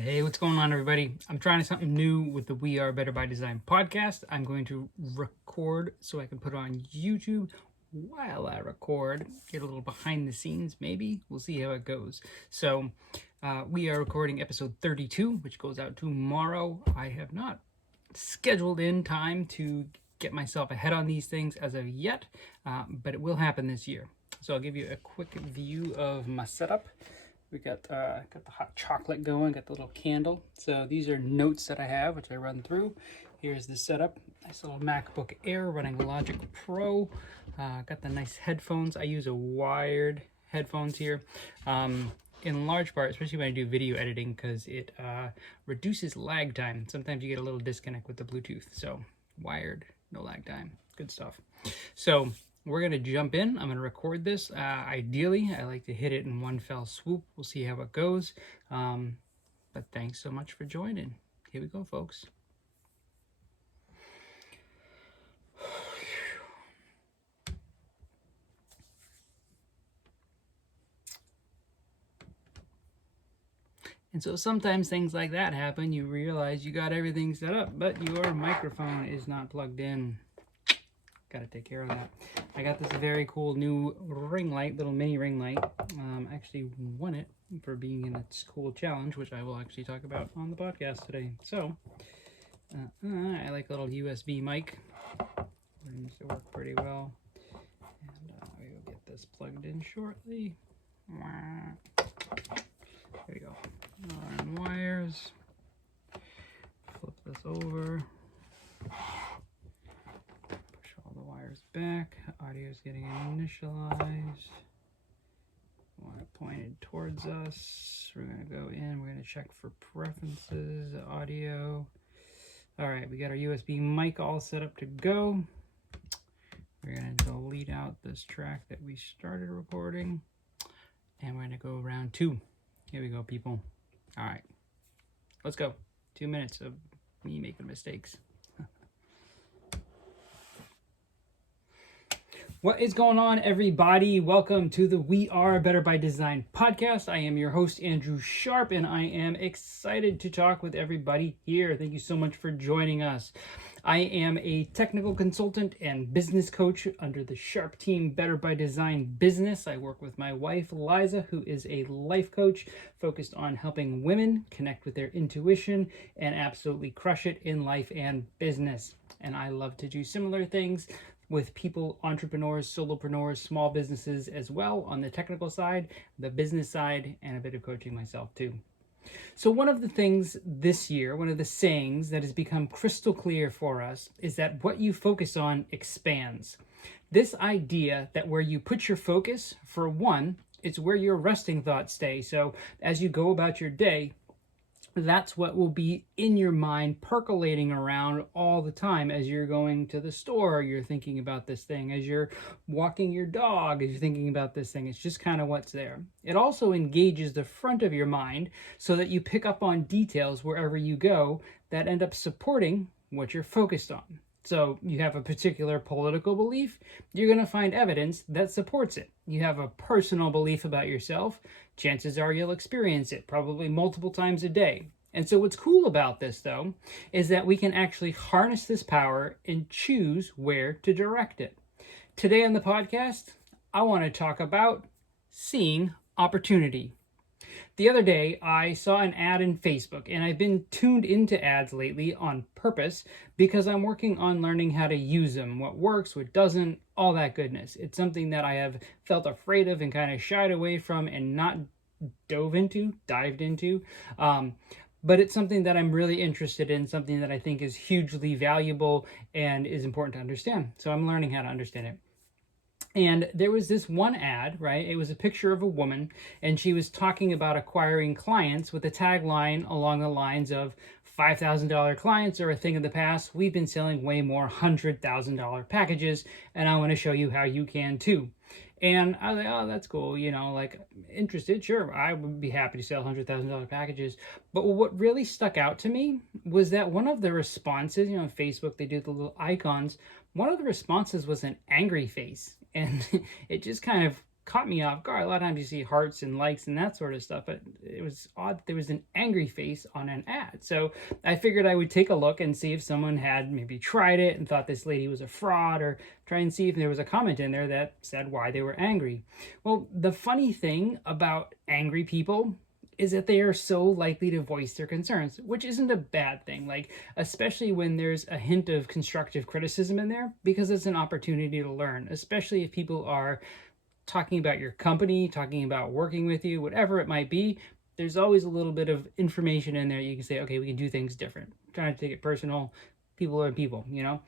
Hey, what's going on, everybody? I'm trying something new with the We Are Better by Design podcast. I'm going to record so I can put it on YouTube while I record, get a little behind the scenes, maybe. We'll see how it goes. So, we are recording episode 32, which goes out tomorrow. I have not scheduled in time to get myself ahead on these things as of yet, but it will happen this year. So, I'll give you a quick view of my setup. We got the hot chocolate going, got the little candle. So these are notes that I have, which I run through. Here's the setup. Nice little MacBook Air running Logic Pro. Got the nice headphones. I use a wired headphones here. In large part, especially when I do video editing, because it reduces lag time. Sometimes you get a little disconnect with the Bluetooth. So wired, no lag time. Good stuff. So we're going to jump in. I'm going to record this. Ideally, I like to hit it in one fell swoop. We'll see how it goes. But thanks so much for joining. Here we go, folks. And so sometimes things like that happen. You realize you got everything set up, but your microphone is not plugged in. Got to take care of that. I got this very cool new ring light, little mini ring light. Actually won it for being in a school challenge, which I will actually talk about on the podcast today. So, I like a little USB mic. Seems to work pretty well. And we will get this plugged in shortly. There we go. On wires. Flip this over. Back, audio is getting initialized. Want it pointed towards us. We're going to go in, we're going to check for preferences, audio. All right, we got our USB mic all set up to go. We're going to delete out this track that we started recording, and we're going to go round 2. Here we go, people. All right, let's go. 2 minutes of me making mistakes. What is going on, everybody? Welcome to the We Are Better by Design podcast. I am your host, Andrew Sharp, and I am excited to talk with everybody here. Thank you so much for joining us. I am a technical consultant and business coach under the Sharp Team Better by Design business. I work with my wife, Liza, who is a life coach focused on helping women connect with their intuition and absolutely crush it in life and business. And I love to do similar things with people, entrepreneurs, solopreneurs, small businesses as well on the technical side, the business side, and a bit of coaching myself too. So one of the things this year, one of the sayings that has become crystal clear for us is that what you focus on expands. This idea that where you put your focus, for one, it's where your resting thoughts stay. So as you go about your day, that's what will be in your mind percolating around all the time. As you're going to the store, you're thinking about this thing. As you're walking your dog, as you're thinking about this thing. It's just kind of what's there. It also engages the front of your mind so that you pick up on details wherever you go that end up supporting what you're focused on. So you have a particular political belief, you're going to find evidence that supports it. You have a personal belief about yourself, chances are you'll experience it probably multiple times a day. And so what's cool about this, though, is that we can actually harness this power and choose where to direct it. Today on the podcast, I want to talk about seeing opportunity. The other day, I saw an ad in Facebook, and I've been tuned into ads lately on purpose because I'm working on learning how to use them, what works, what doesn't, all that goodness. It's something that I have felt afraid of and kind of shied away from and not dived into. But it's something that I'm really interested in, something that I think is hugely valuable and is important to understand. So I'm learning how to understand it. And there was this one ad, right? It was a picture of a woman, and she was talking about acquiring clients with a tagline along the lines of $5,000 clients are a thing of the past. We've been selling way more $100,000 packages, and I want to show you how you can too. And I was like, oh, that's cool. Interested? Sure. I would be happy to sell $100,000 packages. But what really stuck out to me was that one of the responses, on Facebook, they do the little icons. One of the responses was an angry face. And it just kind of caught me off guard. A lot of times you see hearts and likes and that sort of stuff, but it was odd that there was an angry face on an ad. So I figured I would take a look and see if someone had maybe tried it and thought this lady was a fraud, or try and see if there was a comment in there that said why they were angry. Well, the funny thing about angry people is that they are so likely to voice their concerns, which isn't a bad thing, like especially when there's a hint of constructive criticism in there, because it's an opportunity to learn, especially if people are talking about your company, talking about working with you, whatever it might be. There's always a little bit of information in there. You can say, okay, we can do things different. I'm trying to take it personal. People are people, you know?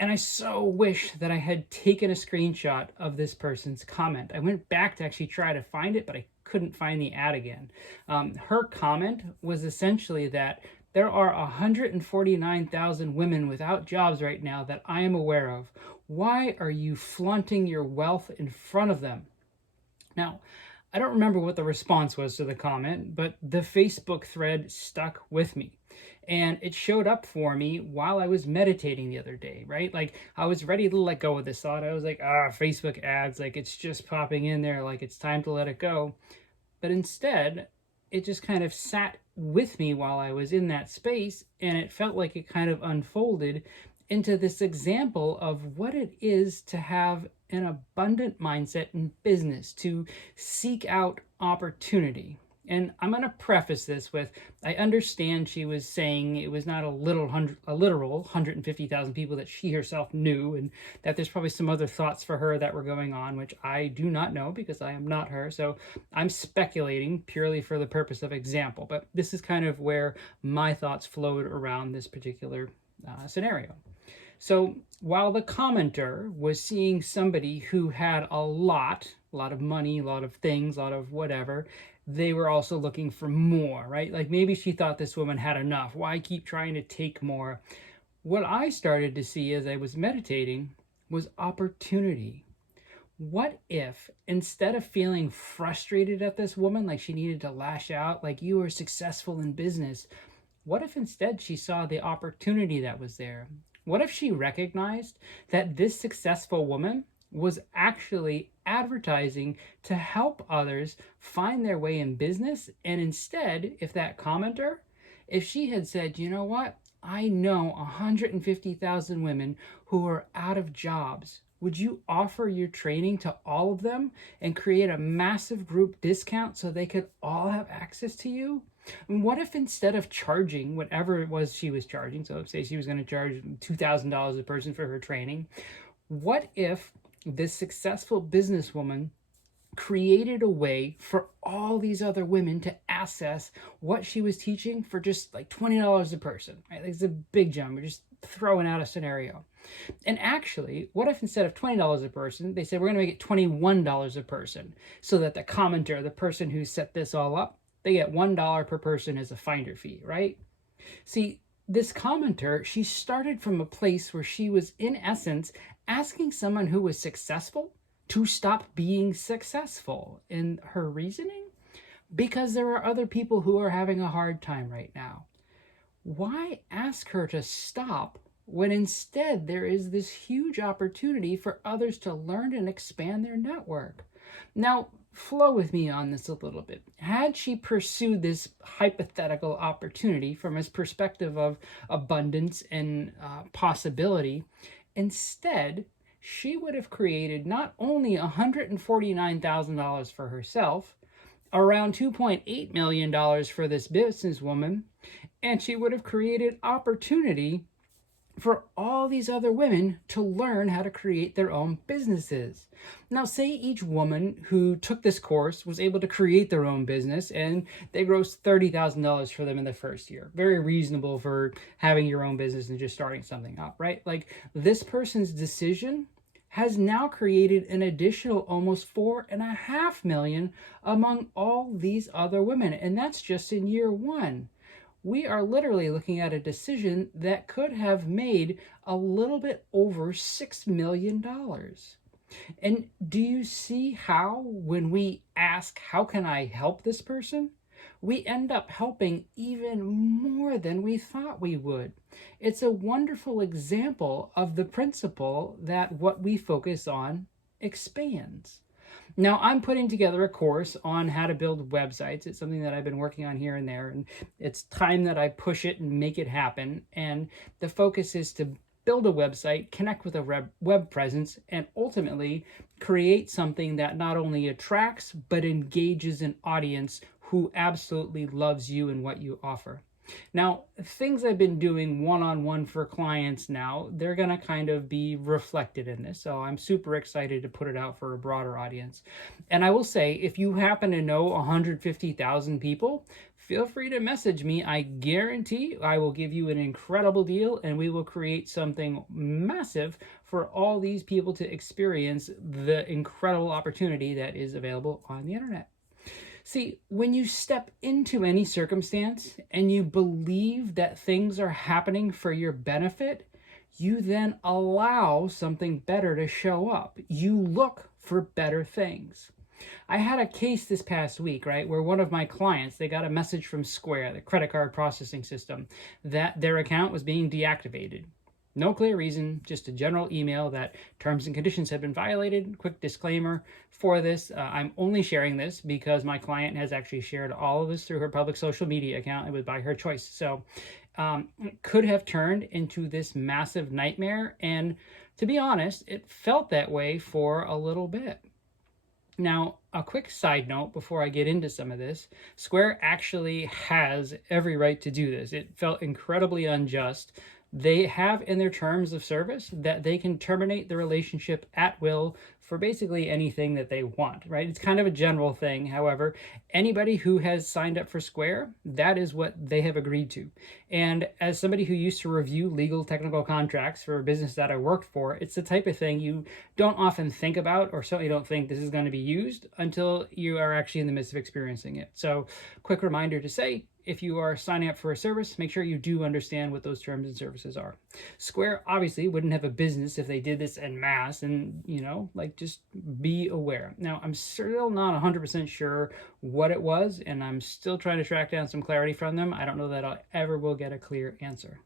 And I so wish that I had taken a screenshot of this person's comment. I went back to actually try to find it, but I couldn't find the ad again. Her comment was essentially that there are 149,000 women without jobs right now that I am aware of. Why are you flaunting your wealth in front of them? Now, I don't remember what the response was to the comment, but the Facebook thread stuck with me. And it showed up for me while I was meditating the other day, right? Like I was ready to let go of this thought. I was like, Facebook ads, like it's just popping in there, like it's time to let it go. But instead, it just kind of sat with me while I was in that space, and it felt like it kind of unfolded into this example of what it is to have an abundant mindset in business, to seek out opportunity. And I'm going to preface this with, I understand she was saying it was not a literal 150,000 people that she herself knew, and that there's probably some other thoughts for her that were going on, which I do not know because I am not her. So I'm speculating purely for the purpose of example. But this is kind of where my thoughts flowed around this particular scenario. So while the commenter was seeing somebody who had a lot of money, a lot of things, a lot of whatever, they were also looking for more, right? Like maybe she thought this woman had enough. Why keep trying to take more? What I started to see as I was meditating was opportunity. What if instead of feeling frustrated at this woman, like she needed to lash out, like you were successful in business, what if instead she saw the opportunity that was there? What if she recognized that this successful woman was actually advertising to help others find their way in business? And instead, if that commenter, if she had said, you know what, I know 150,000 women who are out of jobs. Would you offer your training to all of them and create a massive group discount so they could all have access to you? And what if instead of charging whatever it was she was charging, so say she was going to charge $2,000 a person for her training, what if this successful businesswoman created a way for all these other women to access what she was teaching for just like $20 a person, right? Like it's a big jump. We're just throwing out a scenario. And actually, what if instead of $20 a person, they said, we're going to make it $21 a person, so that the commenter, the person who set this all up, they get $1 per person as a finder fee, right? See, this commenter, she started from a place where she was, in essence, asking someone who was successful to stop being successful. And her reasoning? Because there are other people who are having a hard time right now. Why ask her to stop when instead there is this huge opportunity for others to learn and expand their network? Now, flow with me on this a little bit. Had she pursued this hypothetical opportunity from his perspective of abundance and possibility, instead, she would have created not only $149,000 for herself, around $2.8 million for this businesswoman, and she would have created opportunity for all these other women to learn how to create their own businesses. Now, say each woman who took this course was able to create their own business and they grossed $30,000 for them in the first year. Very reasonable for having your own business and just starting something up, right? Like this person's decision has now created an additional almost $4.5 million among all these other women. And that's just in year one. We are literally looking at a decision that could have made a little bit over $6 million. And do you see how, when we ask, how can I help this person? We end up helping even more than we thought we would. It's a wonderful example of the principle that what we focus on expands. Now, I'm putting together a course on how to build websites. It's something that I've been working on here and there, and it's time that I push it and make it happen. And the focus is to build a website, connect with a web presence, and ultimately create something that not only attracts but engages an audience who absolutely loves you and what you offer. Now, things I've been doing one-on-one for clients now, they're going to kind of be reflected in this. So I'm super excited to put it out for a broader audience. And I will say, if you happen to know 150,000 people, feel free to message me. I guarantee I will give you an incredible deal and we will create something massive for all these people to experience the incredible opportunity that is available on the internet. See, when you step into any circumstance and you believe that things are happening for your benefit, you then allow something better to show up. You look for better things. I had a case this past week, right, where one of my clients, they got a message from Square, the credit card processing system, that their account was being deactivated. No clear reason, just a general email that terms and conditions had been violated. Quick disclaimer for this, I'm only sharing this because my client has actually shared all of this through her public social media account. It was by her choice. So it could have turned into this massive nightmare. And to be honest, it felt that way for a little bit. Now, a quick side note before I get into some of this, Square actually has every right to do this. It felt incredibly unjust. They have in their terms of service that they can terminate the relationship at will for basically anything that they want, right? It's kind of a general thing. However, anybody who has signed up for Square, that is what they have agreed to. And as somebody who used to review legal technical contracts for a business that I worked for, it's the type of thing you don't often think about, or certainly don't think this is going to be used until you are actually in the midst of experiencing it. So quick reminder to say, if you are signing up for a service, make sure you do understand what those terms and services are. Square obviously wouldn't have a business if they did this en masse, and just be aware. Now, I'm still not 100% sure what it was, and I'm still trying to track down some clarity from them. I don't know that I ever will get a clear answer.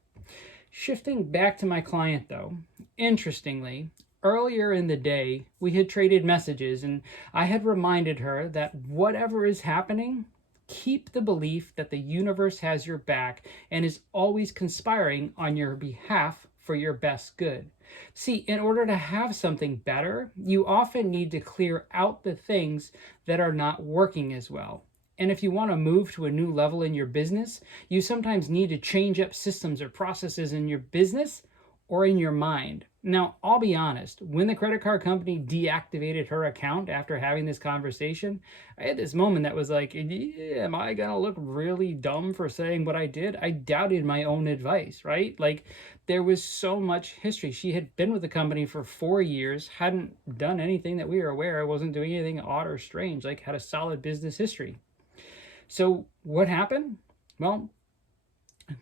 Shifting back to my client though, interestingly, earlier in the day, we had traded messages and I had reminded her that whatever is happening, keep the belief that the universe has your back and is always conspiring on your behalf for your best good. See, in order to have something better, you often need to clear out the things that are not working as well. And if you want to move to a new level in your business, you sometimes need to change up systems or processes in your business or in your mind. Now, I'll be honest, when the credit card company deactivated her account after having this conversation, I had this moment that was like, yeah, am I going to look really dumb for saying what I did? I doubted my own advice, right? Like, there was so much history. She had been with the company for 4 years, hadn't done anything that we were aware of, wasn't doing anything odd or strange, like had a solid business history. So what happened? Well,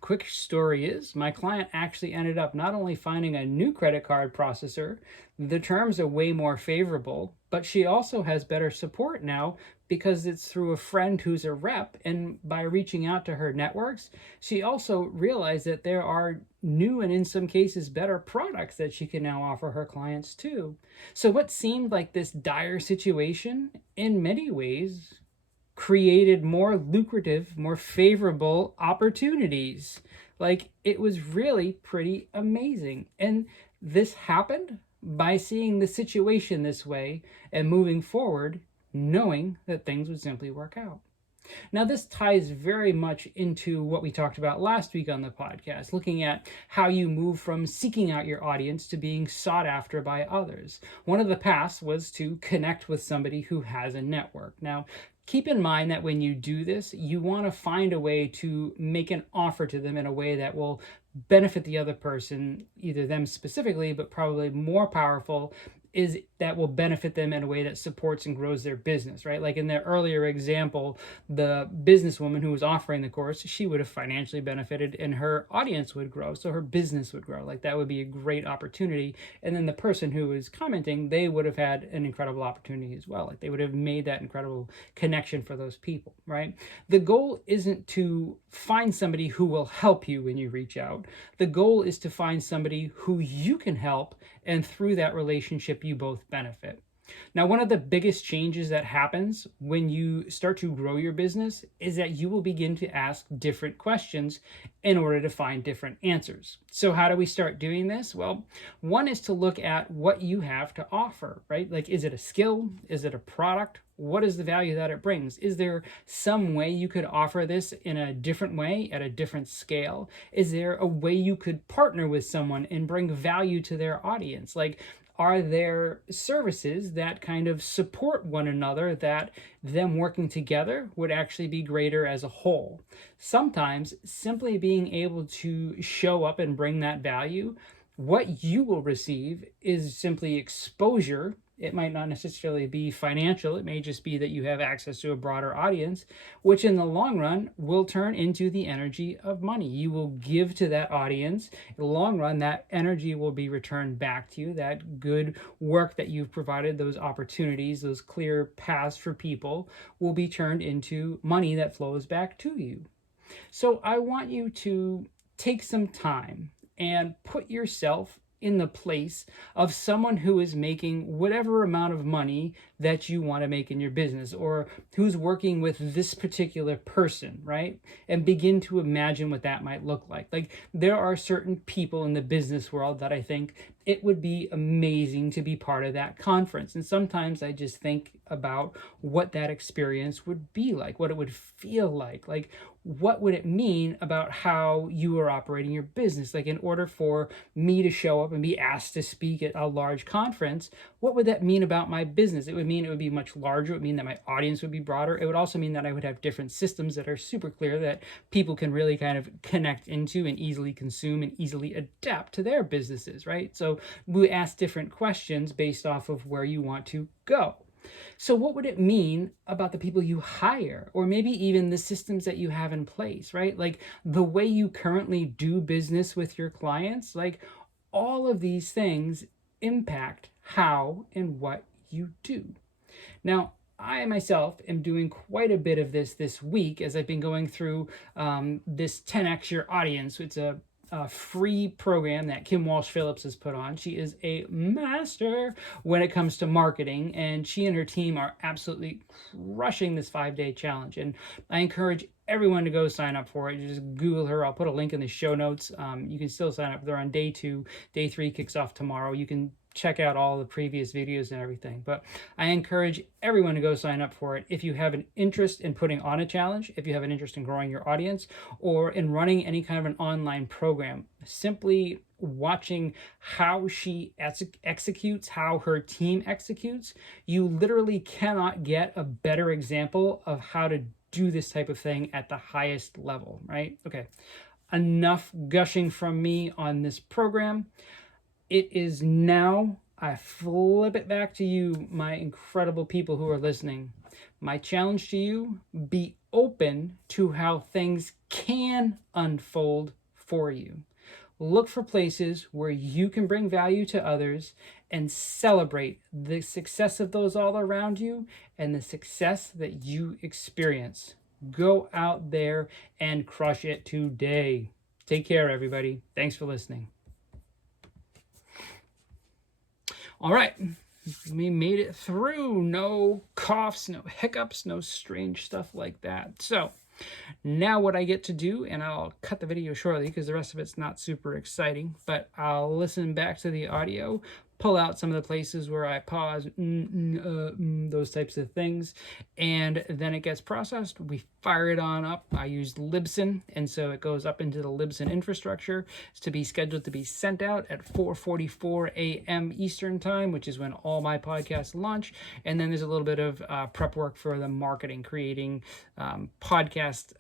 quick story is my client actually ended up not only finding a new credit card processor, the terms are way more favorable, but she also has better support now because it's through a friend who's a rep. And by reaching out to her networks, she also realized that there are new and in some cases better products that she can now offer her clients too. So what seemed like this dire situation in many ways created more lucrative, more favorable opportunities. Like, it was really pretty amazing. And this happened by seeing the situation this way and moving forward, knowing that things would simply work out. Now, this ties very much into what we talked about last week on the podcast, looking at how you move from seeking out your audience to being sought after by others. One of the paths was to connect with somebody who has a network. Now, keep in mind that when you do this, you want to find a way to make an offer to them in a way that will benefit the other person, either them specifically, but probably more powerful is that will benefit them in a way that supports and grows their business, right? Like in the earlier example, the businesswoman who was offering the course, she would have financially benefited and her audience would grow, so her business would grow. Like that would be a great opportunity. And then the person who was commenting, they would have had an incredible opportunity as well. Like they would have made that incredible connection for those people, right? The goal isn't to find somebody who will help you when you reach out. The goal is to find somebody who you can help, and through that relationship, you both benefit. Now, one of the biggest changes that happens when you start to grow your business is that you will begin to ask different questions in order to find different answers. So how do we start doing this? Well, one is to look at what you have to offer, right? Like, is it a skill? Is it a product? What is the value that it brings? Is there some way you could offer this in a different way at a different scale? Is there a way you could partner with someone and bring value to their audience? Like, are there services that kind of support one another that them working together would actually be greater as a whole? Sometimes simply being able to show up and bring that value, what you will receive is simply exposure. It might not necessarily be financial. It may just be that you have access to a broader audience, which in the long run will turn into the energy of money. You will give to that audience. In the long run, that energy will be returned back to you. That good work that you've provided, those opportunities, those clear paths for people will be turned into money that flows back to you. So I want you to take some time and put yourself in the place of someone who is making whatever amount of money that you want to make in your business, or who's working with this particular person, right? And begin to imagine what that might look like. Like, there are certain people in the business world that I think it would be amazing to be part of that conference. And sometimes I just think about what that experience would be like, what it would feel like what would it mean about how you are operating your business? Like, in order for me to show up and be asked to speak at a large conference, what would that mean about my business? It would mean it would be much larger. It would mean that my audience would be broader. It would also mean that I would have different systems that are super clear that people can really kind of connect into and easily consume and easily adapt to their businesses, right? So we ask different questions based off of where you want to go. So what would it mean about the people you hire, or maybe even the systems that you have in place, right? Like, the way you currently do business with your clients, like, all of these things impact how and what you do. Now, I myself am doing quite a bit of this week as I've been going through this 10x your audience. It's a free program that Kim Walsh Phillips has put on. She is a master when it comes to marketing, and she and her team are absolutely crushing this 5-day challenge. And I encourage everyone to go sign up for it. You just Google her. I'll put a link in the show notes. You can still sign up. They're on day 2. Day 3 kicks off tomorrow. You can check out all the previous videos and everything. But I encourage everyone to go sign up for it if you have an interest in putting on a challenge, if you have an interest in growing your audience, or in running any kind of an online program. Simply watching how she executes, how her team executes, you literally cannot get a better example of how to do this type of thing at the highest level, right? Okay, enough gushing from me on this program. It is now, I flip it back to you, my incredible people who are listening. My challenge to you, be open to how things can unfold for you. Look for places where you can bring value to others and celebrate the success of those all around you and the success that you experience. Go out there and crush it today. Take care, everybody. Thanks for listening. All right, we made it through. No coughs, no hiccups, no strange stuff like that. So now what I get to do, and I'll cut the video shortly because the rest of it's not super exciting, but I'll listen back to the audio, pull out some of the places where I pause, those types of things, and then it gets processed. We fire it on up. I use Libsyn, and so it goes up into the Libsyn infrastructure. It's to be scheduled to be sent out at 4:44 a.m. Eastern time, which is when all my podcasts launch. And then there's a little bit of prep work for the marketing, creating podcast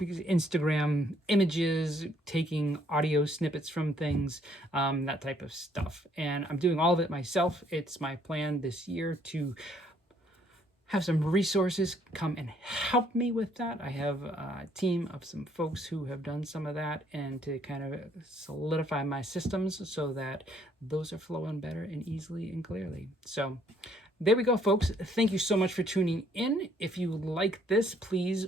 Instagram images, taking audio snippets from things, that type of stuff. And I'm doing all of it myself. It's my plan this year to have some resources come and help me with that. I have a team of some folks who have done some of that, and to kind of solidify my systems so that those are flowing better and easily and clearly. So there we go, folks. Thank you so much for tuning in. If you like this, please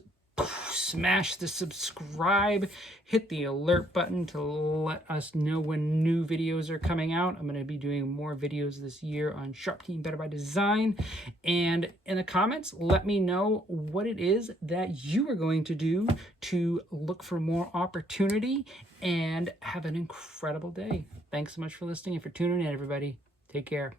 smash the subscribe, hit the alert button to let us know when new videos are coming out. I'm going to be doing more videos this year on Sharp Team Better by Design. And in the comments, let me know what it is that you are going to do to look for more opportunity, and have an incredible day. Thanks so much for listening and for tuning in, everybody. Take care.